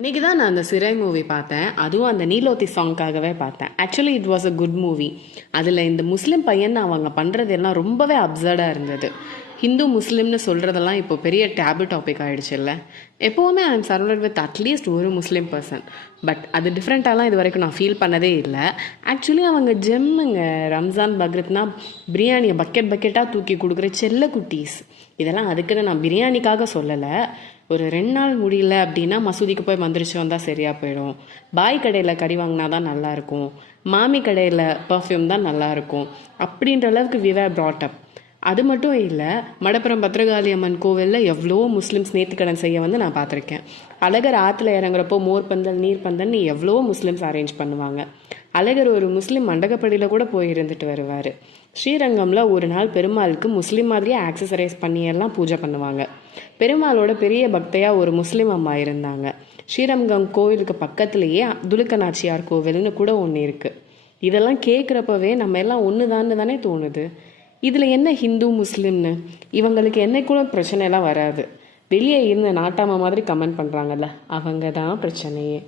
இன்னைக்கு தான் நான் அந்த சிறை மூவி பார்த்தேன். அதுவும் அந்த நீலோத்தி சாங்காகவே பார்த்தேன். Actually it was a good movie. அதில் இந்த முஸ்லீம் பையன் அவங்க பண்ணுறது எல்லாம் ரொம்பவே அப்சர்டாக இருந்தது. ஹிந்து முஸ்லீம்னு சொல்கிறதெல்லாம் இப்போ பெரிய டேபு டாபிக் ஆகிடுச்சு இல்லை. எப்போவுமே I am surrounded with at least ஒரு முஸ்லீம் பர்சன். பட் அது டிஃப்ரெண்ட்டாலாம் இது வரைக்கும் நான் ஃபீல் பண்ணதே இல்லை. ஆக்சுவலி அவங்க ஜெம்முங்க. ரம்ஜான் பக்ரத்னா பிரியாணியை பக்கெட்டாக தூக்கி கொடுக்குற செல்ல குட்டீஸ். இதெல்லாம் அதுக்குன்னு நான் பிரியாணிக்காக சொல்லலை. ஒரு 2 நாள் முடியல அப்படின்னா மசூதிக்கு போய் மந்திரிச்சு வந்தால் சரியாக போயிடும். பாய் கடையில் கறி வாங்கினா தான் நல்லாயிருக்கும். மாமி கடையில் பர்ஃப்யூம் தான் நல்லாயிருக்கும். அப்படின்ற அளவுக்கு வி வேர் brought up. அது மட்டும் இல்லை, மடப்புறம் பத்ரகாளி அம்மன் கோவிலில் எவ்வளோ முஸ்லீம்ஸ் நேர்த்திக்கடன் செய்ய வந்து நான் பார்த்துருக்கேன். அழகர் ஆற்றுல இறங்குறப்போ மோர் பந்தல் நீர் பந்தல்னு எவ்வளோ முஸ்லீம்ஸ் அரேஞ்ச் பண்ணுவாங்க. அழகர் ஒரு முஸ்லீம் மண்டகப்படியில் கூட போய் இருந்துட்டு வருவார். ஸ்ரீரங்கமில் ஒரு நாள் பெருமாளுக்கு முஸ்லீம் மாதிரியே ஆக்சசரைஸ் பண்ணியெல்லாம் பூஜை பண்ணுவாங்க. பெருமாளோட பெரிய பக்தையாக ஒரு முஸ்லீம் அம்மா இருந்தாங்க. ஸ்ரீரங்கம் கோவிலுக்கு பக்கத்துலேயே துலுக்க நாச்சியார் கோவில்னு கூட ஒன்று இருக்குது. இதெல்லாம் கேட்குறப்பவே நம்ம எல்லாம் ஒன்று தானே தோணுது. இதில் என்ன ஹிந்து முஸ்லீம்னு இவங்களுக்கு என்ன கூட பிரச்சனையெல்லாம் வராது. வெளியே இருந்து நாட்டாம மாதிரி கமெண்ட் பண்ணுறாங்கல்ல, அவங்க தான் பிரச்சனையே.